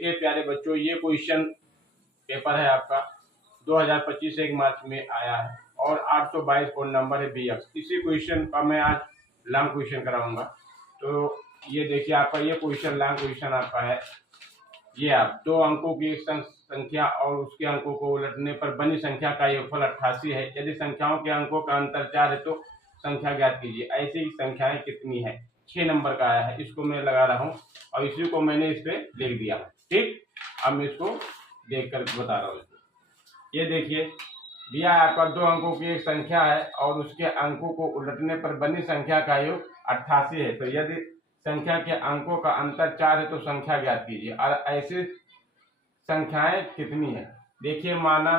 देखिए प्यारे बच्चों, ये क्वेश्चन पेपर है आपका 2025 1 मार्च में आया है और 822 फोन नंबर है BX। इसी क्वेश्चन का मैं आज लॉन्ग क्वेश्चन कराऊंगा। तो ये देखिए आपका ये क्वेश्चन लॉन्ग क्वेश्चन आपका है। ये आप दो अंकों की एक संख्या और उसके अंकों को उलटने पर बनी संख्या का योगफल 88 है। यदि संख्याओं के अंकों का अंतर 4 है तो संख्या ज्ञात कीजिए। ऐसी संख्याएं कितनी है? 6 नंबर का आया है, इसको मैं लगा रहा हूँ और इसी को मैंने इस पे लिख दिया। ठीक, अब मैं इसको देख कर बता रहा हूँ। ये देखिए दिया है आपका दो अंकों की एक संख्या है और उसके अंकों को उलटने पर बनी संख्या का योग 88 है। तो यदि संख्या के अंकों का अंतर 4 है तो संख्या ज्ञात कीजिए। और ऐसी संख्याएं कितनी है? देखिए माना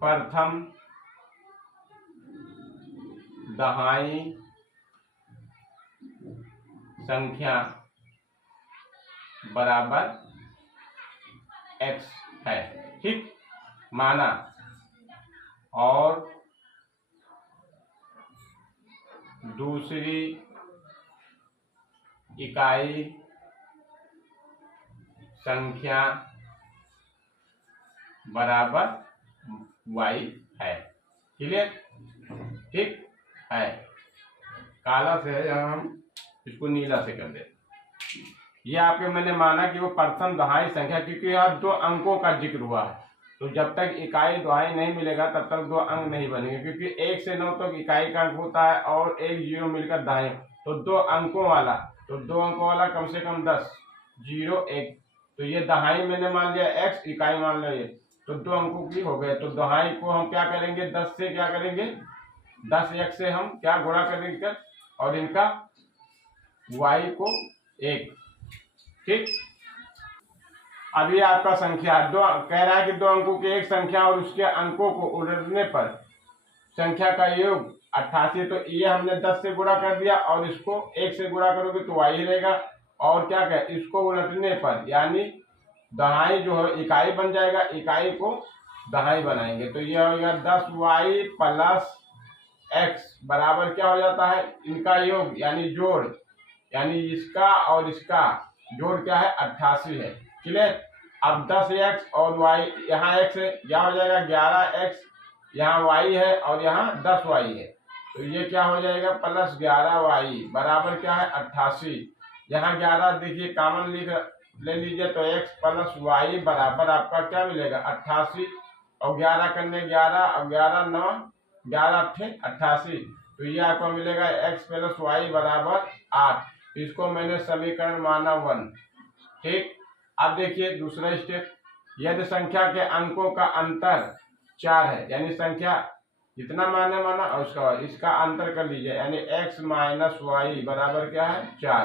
प्रथम दहाई संख्या बराबर x है। ठीक, माना और दूसरी इकाई संख्या बराबर y है। क्लियर? ठीक है, काला से है, हम इसको नीला से कर दें। ये आपके मैंने माना कि वो प्रथम दहाई संख्या, क्योंकि यहाँ दो अंकों का जिक्र हुआ है तो जब तक इकाई दहाई नहीं मिलेगा तब तक दो अंक नहीं बनेंगे, क्योंकि 1 से 9 तक इकाई का अंक होता है और एक जीरो मिलकर दहाई। तो दो अंकों वाला कम से कम 10, 0, 1। तो ये दहाई मैंने मान लिया x, इकाई मान लिया ये, तो दो अंकों की हो गए। तो दहाई को हम क्या करेंगे? 10 से क्या करेंगे? 10 से हम क्या गुणा करेंगे और इनका y को 1। ठीक, अभी आपका संख्या दो कह रहा है कि दो अंकों की एक संख्या और उसके अंकों को उलटने पर संख्या का योग 88। तो ये हमने 10 से गुणा कर दिया और इसको 1 से गुणा करोगे तो y रहेगा। और क्या कहे, इसको उलटने पर यानी दहाई जो है इकाई बन जाएगा, इकाई को दहाई बनाएंगे तो ये हो गया 10y प्लस x बराबर क्या हो जाता है? इनका योग यानी जोड़, यानी इसका और इसका जोड़ क्या है? 88 है। क्लियर? अब 10x और y, यहाँ x है, क्या हो जाएगा? 11x, यहाँ y है और यहाँ 10y है, तो ये क्या हो जाएगा? प्लस 11y बराबर क्या है? 88। यहाँ 11 देखिए कॉमन ले लीजिए तो x प्लस y बराबर आपका क्या मिलेगा? 88। और 11 करने 11 और 11 9, 11 अट्ठे 88, तो ये आपको मिलेगा x प्लस y बराबर 8। इसको मैंने समीकरण माना 1। ठीक, अब देखिए दूसरा स्टेप। यदि संख्या के अंकों का अंतर 4 है, यानी संख्या जितना माना और उसका इसका अंतर कर लीजिए, यानी x माइनस वाई बराबर क्या है? 4।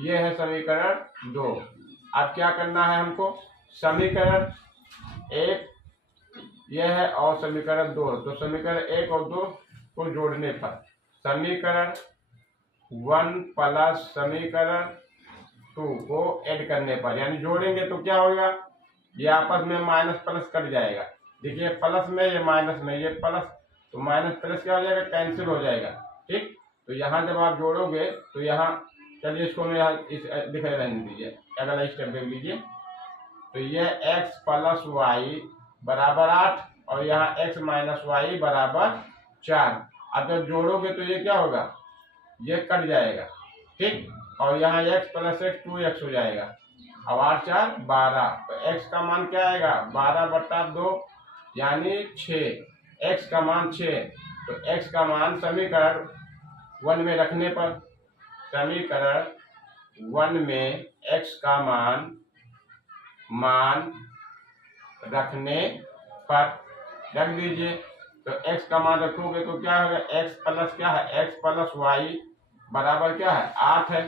ये है समीकरण 2। अब क्या करना है हमको? समीकरण 1 यह है और समीकरण 2, तो समीकरण 1 और 2 को जोड़ने पर समीकरण 1 प्लस समीकरण 2 को ऐड करने पर यानी जोड़ेंगे तो क्या होगा? ये आपस में माइनस प्लस कट जाएगा। देखिए प्लस में ये माइनस में ये प्लस, तो माइनस प्लस क्या हो जाएगा? कैंसिल हो जाएगा। ठीक, तो यहाँ जब आप जोड़ोगे तो यहाँ चलिए इसको मैं यहाँ दिख रहने दीजिए, अगला स्टेप देख लीजिए। तो ये x प्लस वाई बराबर 8 और यहाँ x माइनस वाई बराबर 4। अब जब जोड़ोगे तो ये क्या होगा? ये कट जाएगा। ठीक, और यहाँ x प्लस x 2x हो जाएगा। अब 8 4 12, तो x का मान क्या आएगा? 12/2 यानी 6। x का मान 6, तो x का मान समीकरण 1 में रखने पर समीकरण 1 में x का मान रखने पर रख दीजिए। तो x का मान रखोगे तो क्या होगा? x प्लस क्या है? x प्लस वाई बराबर क्या है? 8 है।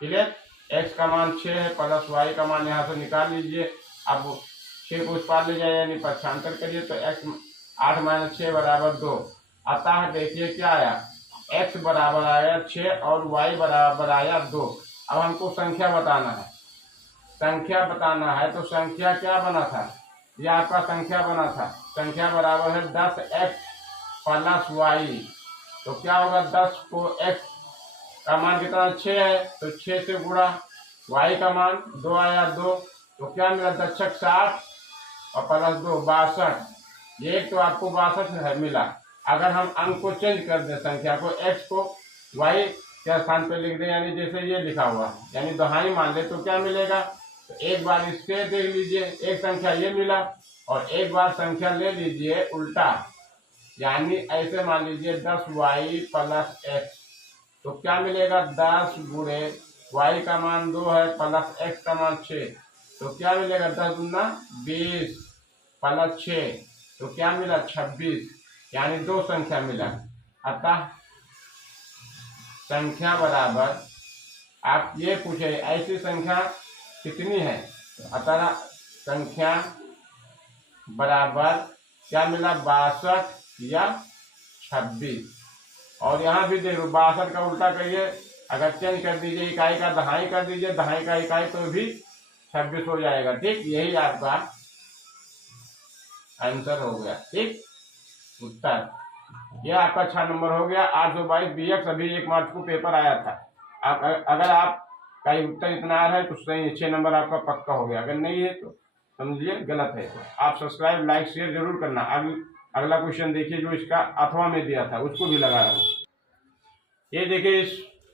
क्लियर? x का मान 6 है प्लस y का मान यहाँ से निकाल लीजिए। अब 6 को उस पार ले जाइए यानी पक्षांतर करिए तो x 8 माइनस 6 बराबर 2। अतः देखिए क्या आया? x बराबर आया 6 और y बराबर आया 2। अब हमको संख्या बताना है। तो संख्या क्या बना था? यह आपका संख्या बना था। संख्या बराबर है 10x प्लस y। तो क्या होगा? 10 को x का मान कितना? 6 है, तो 6 से गुणा y का मान 2 आया 2, तो क्या मिला 10 60 और प्लस 2 62। ये तो आपको 62 है मिला। अगर हम अंक को चेंज कर दें, संख्या को x को y के स्थान पर लिख दें, यानी जैसे ये लिखा हुआ है, यानी दहाई मान ले, तो क्या मिलेगा, तो एक बार इससे देख लीजिए, एक संख्या ये मिला और एक बार संख्या ले लीजिए उल्टा, यानी ऐसे मान लीजिए 10y प्लस x, तो क्या मिलेगा 10 गुणे y का मान 2 है प्लस x का मान 6, तो क्या मिलेगा 10 गुना 20 प्लस 6, तो क्या मिला 26, यानी 2 संख्या मिला। अतः संख्या बराबर, आप ये पूछे ऐसी संख्या कितनी है, अतः संख्या बराबर क्या मिला 62 या 26। और यहाँ भी देखो 62 का उल्टा करिए, अगर चेंज कर दीजिए, इकाई का दहाई कर दीजिए, दहाई का इकाई, तो भी 26 हो जाएगा। ठीक, यही आपका आंसर हो गया। ठीक, उत्तर यह आपका 6 नंबर हो गया। 822 BX अभी 1 मार्च को पेपर आया था। अगर आप का उत्तर इतना आ रहा है तो सही, 6 नंबर आपका पक्का हो गया। अगर नहीं है तो समझिए गलत है। तो आप सब्सक्राइब लाइक शेयर जरूर करना। अगला क्वेश्चन देखिए, जो इसका अथवा में दिया था उसको भी लगा रहा हूँ। ये देखिए,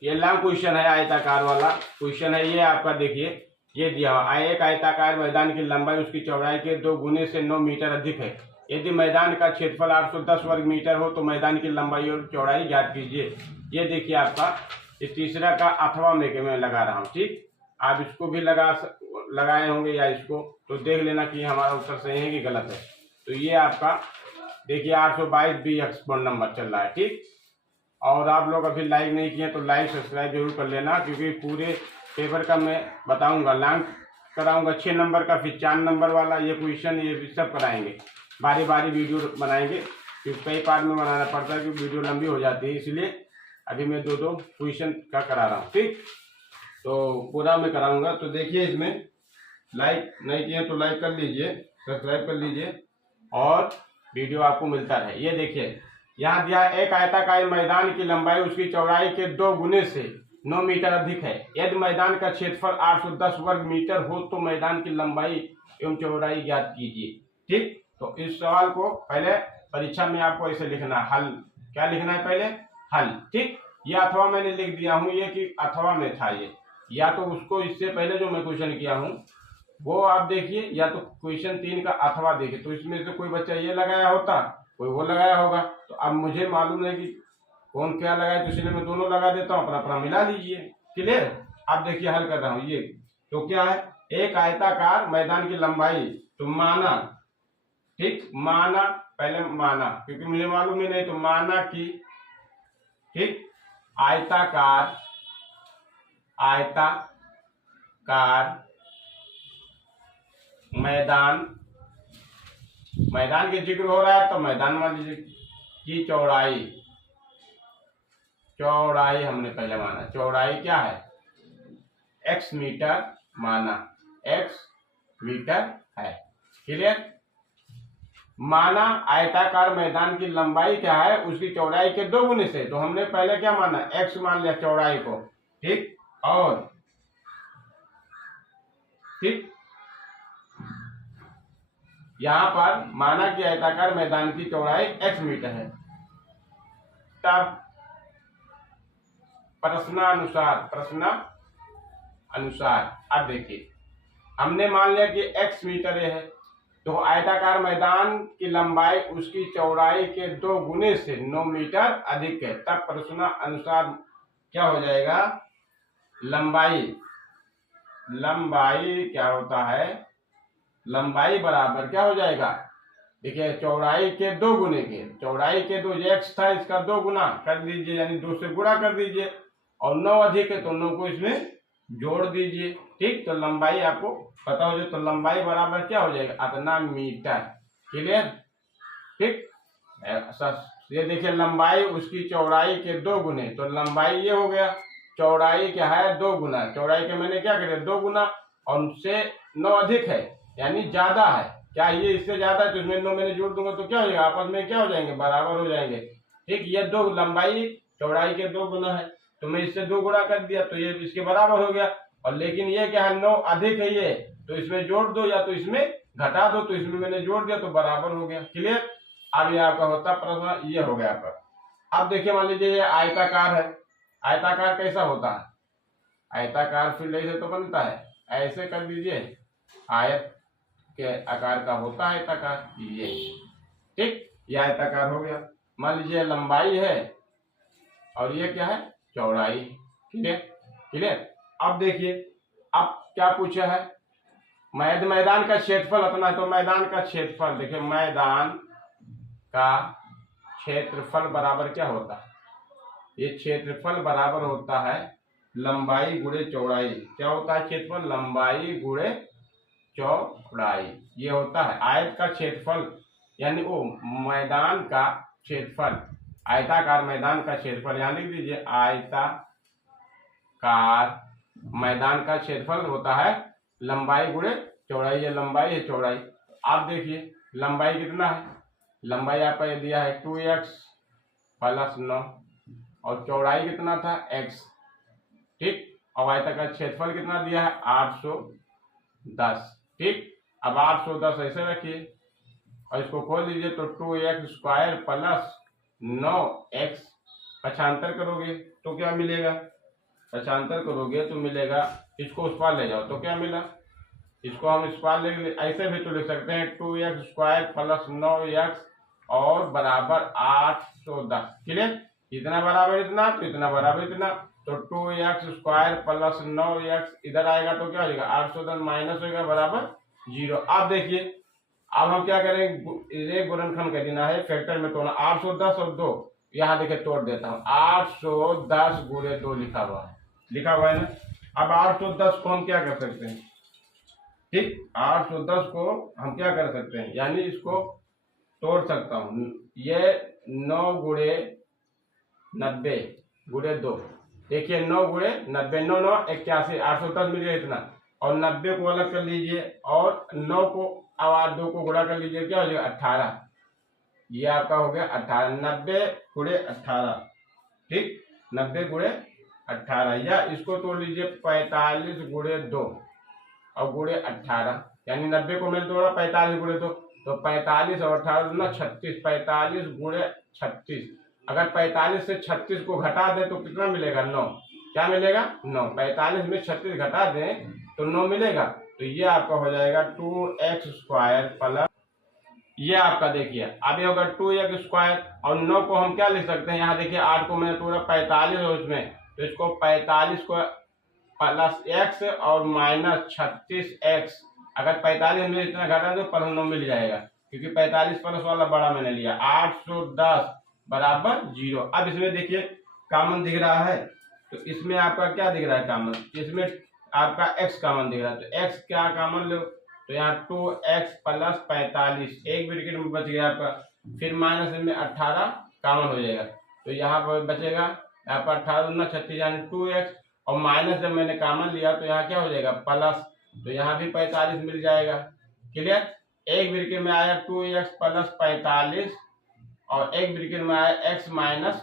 ये लॉन्ग क्वेश्चन है, आयताकार वाला क्वेश्चन है ये आपका। देखिए ये दिया हुआ, एक आयताकार मैदान की लंबाई उसकी चौड़ाई के 2 गुने से 9 मीटर अधिक है। यदि मैदान का क्षेत्रफल 810 वर्ग मीटर हो तो मैदान की लंबाई और चौड़ाई ज्ञात कीजिए। ये देखिए आपका इस तीसरा का अथवा में मैं लगा रहा हूँ। ठीक, आप इसको भी लगाए होंगे या इसको, तो देख लेना कि हमारा उत्तर सही है कि गलत है। तो ये आपका देखिए 822 BX फोन नंबर चल रहा है। ठीक, और आप लोग अभी लाइक नहीं किए तो लाइक सब्सक्राइब जरूर कर लेना, क्योंकि पूरे पेपर का मैं बताऊंगा, लॉन्ग कराऊंगा 6 नंबर का, फिर 4 नंबर वाला ये क्वेश्चन, ये सब कराएंगे। बारी बारी वीडियो बनाएंगे, क्योंकि कई पार्ट में बनाना पड़ता है, क्योंकि वीडियो लंबी हो जाती है, इसलिए अभी मैं 2 क्वेश्चन का करा रहा हूँ। ठीक, तो पूरा मैं कराऊंगा। तो देखिए, इसमें लाइक नहीं किए तो लाइक कर लीजिए, सब्सक्राइब कर लीजिए, और वीडियो आपको मिलता रहे। ये देखिए यहाँ दिया, एक आयताकार मैदान की लंबाई उसकी चौड़ाई के 2 गुने से 9 मीटर अधिक है। यदि मैदान का क्षेत्रफल 810 वर्ग मीटर हो तो मैदान की लंबाई एवं चौड़ाई ज्ञात कीजिए। ठीक, तो इस सवाल को पहले परीक्षा में आपको ऐसे लिखना, हल क्या लिखना है, पहले हल। ठीक, ये अथवा मैंने लिख दिया हूँ, ये कि अथवा में था ये, या तो उसको इससे पहले जो मैं क्वेश्चन किया हूँ वो आप देखिए, या तो क्वेश्चन 3 का अथवा देखिए, तो इसमें से कोई बच्चा ये लगाया होता, कोई वो लगाया होगा। तो अब मुझे मालूम नहीं कि कौन क्या लगाया, तो इसलिए मैं दोनों लगा देता हूँ, अपना अपना मिला लीजिए। क्लियर, अब देखिए हल कर रहा हूँ। ये तो क्या है, एक आयताकार मैदान की लंबाई, तो माना, ठीक, माना, पहले माना, क्योंकि मुझे मालूम ही नहीं, तो माना कि ठीक आयताकार मैदान के जिक्र हो रहा है, तो मैदान मान लीजिए की चौड़ाई हमने पहले माना, चौड़ाई क्या है x मीटर, माना x मीटर है। क्लियर, माना आयताकार मैदान की लंबाई क्या है, उसकी चौड़ाई के 2 गुने से, तो हमने पहले क्या माना, x मान लिया चौड़ाई को। ठीक, और ठीक यहां पर माना कि आयताकार मैदान की चौड़ाई x मीटर है। तब प्रश्न अनुसार अब देखिए, हमने मान लिया कि x मीटर है, तो आयताकार मैदान की लंबाई उसकी चौड़ाई के 2 गुने से 9 मीटर अधिक है। तब प्रश्न अनुसार क्या हो जाएगा, लंबाई क्या होता है, लंबाई बराबर क्या हो जाएगा, देखिए चौड़ाई के 2 गुने के, चौड़ाई के 2, x था इसका 2 गुना कर दीजिए, यानी 2 से गुणा कर दीजिए, और 9 अधिक है तो 9 को इसमें जोड़ दीजिए। ठीक, तो लंबाई आपको पता हो जाए, तो लंबाई बराबर क्या हो जाएगा, इतना मीटर। क्लियर, ठीक, ये देखिए लंबाई उसकी चौड़ाई के 2 गुने, तो लंबाई ये हो गया, चौड़ाई क्या है 2 गुना, चौड़ाई के मैंने क्या कर 2 गुना, और उनसे 9 अधिक है यानी ज्यादा है। क्या ये इससे ज्यादा है, तो इसमें 9 मैंने जोड़ दूंगा तो क्या हो जाएगा, आपस में क्या हो जाएंगे, बराबर हो जाएंगे। ठीक, ये 2 लंबाई चौड़ाई के 2 गुना है, तो मैं इससे 2 गुणा कर दिया तो ये इसके बराबर हो गया। और लेकिन ये क्या है 9 अधिक है ये, तो इसमें जोड़ दो या तो इसमें घटा दो, तो इसमें मैंने जोड़ दिया तो बराबर हो गया। क्लियर। अब ये आपका होता प्रश्न ये हो गया आपका। अब देखिए मान लीजिए ये आयताकार है, आयताकार कैसा होता है, आयताकार फील्ड ऐसे तो बनता है, ऐसे कर दीजिए, आयत के आकार का होता है आयताकार, ये ठीक, ये आयताकार हो गया। मान लीजिए लंबाई है और ये क्या है चौड़ाई। क्लियर। क्लियर। अब देखिए अब क्या पूछा है, मैदान का क्षेत्रफल इतना है, तो मैदान का क्षेत्रफल देखिए, मैदान का क्षेत्रफल बराबर क्या होता है, ये क्षेत्रफल बराबर होता है लंबाई गुणे चौड़ाई। क्या होता है क्षेत्रफल, लंबाई गुणे चौड़ाई, ये होता है। आयत का क्षेत्रफल यानी वो मैदान का क्षेत्रफल, आयताकार मैदान का क्षेत्रफल, यहाँ लिख दीजिए आयताकार मैदान का क्षेत्रफल होता है लंबाई गुणे चौड़ाई, ये लंबाई है चौड़ाई। आप देखिए लंबाई कितना है, लंबाई आपका ये दिया है 2x + 9 और चौड़ाई कितना था x, ठीक। और आयताकार क्षेत्रफल कितना दिया है 810, ठीक। अब 810 ऐसे रखिए और इसको खोल लीजिए तो 2x² + 9x, पक्षांतर करोगे तो क्या मिलेगा, पक्षांतर करोगे तो मिलेगा, इसको उस पार ले जाओ तो क्या मिला, इसको हम इस पार ले ऐसे भी तो लिख सकते हैं 2x² + 9x और बराबर 810। क्लियर। इतना बराबर इतना तो इतना बराबर इतना, तो 2x² + 9x इधर आएगा तो क्या हो जाएगा 810 माइनस होगा बराबर 0। अब देखिए अब हम क्या करेंगे, गुणनखंड कर देना है, फैक्टर में तोड़ना, 810 और 2 यहाँ देखिए तोड़ देता हूँ, 810 × 2 लिखा हुआ है ना। अब 810 को हम क्या कर सकते हैं, ठीक, 810 को हम क्या कर सकते हैं, यानी इसको तोड़ सकता हूँ, ये 9 × 90 × 2, देखिए 9 × 90, 9 9 81, 810 मिल गया इतना, और 90 को अलग कर लीजिए और 9 को और 2 को गुणा कर लीजिए, क्या हो जाएगा 18, ये आपका हो गया 18, 90 × 18, ठीक, 90 × 18, या इसको तोड़ लीजिए 45 × 2 और गुणे 18, यानी 90 को मैंने तोड़ा 45 × 2, तो 45 और 18 ना 36, 45 × 36, अगर 45 से 36 को घटा दें तो कितना मिलेगा 9, क्या मिलेगा 9, 45 में 36 घटा दें तो 9 मिलेगा, तो ये आपका हो जाएगा 2x² ये आपका देखिए अब ये होगा 2x² और 9 को हम क्या लिख सकते हैं, यहाँ देखिए 8 को मैंने तोड़ा 45 है उसमें, तो इसको 45 को +x और -36x, अगर 45 में इतना घटा दो पर 9 मिल जाएगा, क्योंकि 45 प्लस वाला बड़ा मैंने लिया, 810 बराबर 0। अब इसमें देखिए कॉमन दिख रहा है, तो इसमें आपका क्या दिख रहा है कॉमन, इसमें आपका x कॉमन दिख रहा है, तो x क्या कॉमन लो, तो यहाँ 2x + 45 एक ब्रैकेट में बच गया आपका, फिर माइनस में 18 कॉमन हो जाएगा, तो यहाँ पर बचेगा आपका 18 × 36 यानी 2x, और माइनस जब मैंने कॉमन लिया तो यहाँ क्या हो जाएगा प्लस, तो यहाँ भी 45 मिल जाएगा। क्लियर। एक ब्रैकेट में आया 2x + 45 और एक ब्रैकेट में आया x -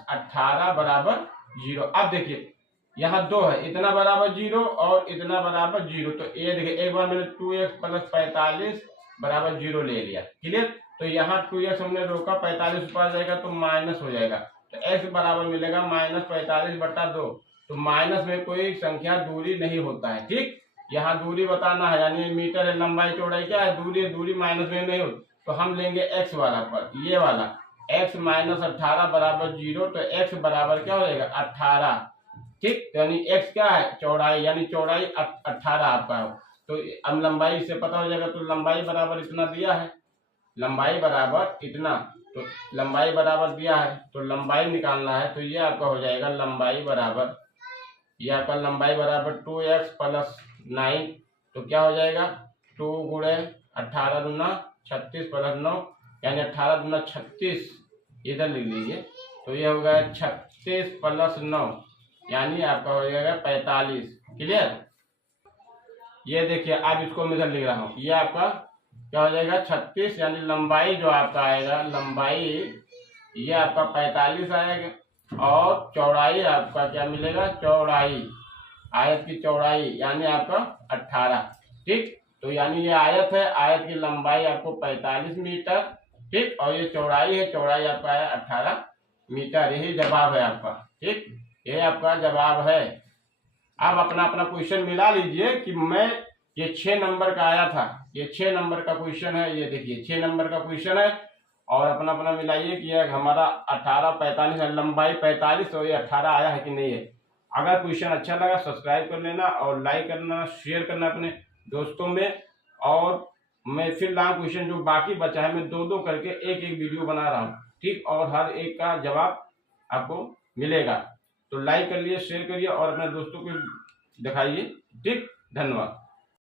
18 बराबर 0। अब देखिए यहाँ 2 है, इतना बराबर 0 और इतना बराबर 0, तो ये देखिए एक बार मैंने 2x + 45 बराबर 0 ले लिया। क्लियर। तो यहाँ 2x हमने रोका, 45 ऊपर जाएगा तो माइनस हो जाएगा, तो x बराबर मिलेगा -45/2, तो माइनस में कोई संख्या दूरी नहीं होता है, ठीक। यहाँ दूरी बताना है, यानी मीटर है, लंबाई चौड़ाई क्या है दूरी है, दूरी माइनस में नहीं हो, तो हम लेंगे x वाला पर, ये वाला x - 18 बराबर 0, तो x बराबर क्या हो जाएगा 18, ठीक। यानी x क्या है चौड़ाई, यानी चौड़ाई 18 आपका हो, तो अब लंबाई से पता हो जाएगा, तो लंबाई बराबर इतना दिया है, लंबाई बराबर इतना, तो लंबाई बराबर दिया है तो लंबाई निकालना है, तो ये आपका हो जाएगा लंबाई बराबर, ये आपका लंबाई बराबर 2x + 9, तो क्या हो जाएगा 2 × 18 दूना 36 + 9, यानी 18 दूना 36, इधर लिख लीजिए, तो ये हो गया 36 + 9, यानी आपका हो जाएगा 45। क्लियर। ये देखिए अब इसको मैं इधर लिख रहा हूँ, ये आपका क्या हो जाएगा 36, यानी लंबाई जो आपका आएगा, लंबाई ये आपका 45 आएगा, और चौड़ाई आपका क्या मिलेगा चौड़ाई, आयत की चौड़ाई यानी आपका 18। ठीक, तो यानी ये आयत है, आयत की लंबाई आपको 45 मीटर, ठीक, और ये चौड़ाई है, चौड़ाई आपका है 18 मीटर। यही जवाब है आपका। ठीक, ये आपका जवाब है। आप अपना अपना क्वेश्चन मिला लीजिए कि मैं ये 6 नंबर का आया था, ये 6 नंबर का क्वेश्चन है, ये देखिए 6 नंबर का क्वेश्चन है, और अपना अपना मिलाइए कि ये हमारा 18 45 है, लंबाई 45 और ये 18 आया है कि नहीं है। अगर क्वेश्चन अच्छा लगा सब्सक्राइब कर लेना और लाइक करना, शेयर करना अपने दोस्तों में। और मैं फिर लॉन्ग क्वेश्चन जो बाकी बचा है मैं 2-2 करके एक एक वीडियो बना रहा हूँ। ठीक, और हर एक का जवाब आपको मिलेगा। तो लाइक कर लिए, शेयर करिए और अपने दोस्तों को दिखाइए। ठीक, धन्यवाद।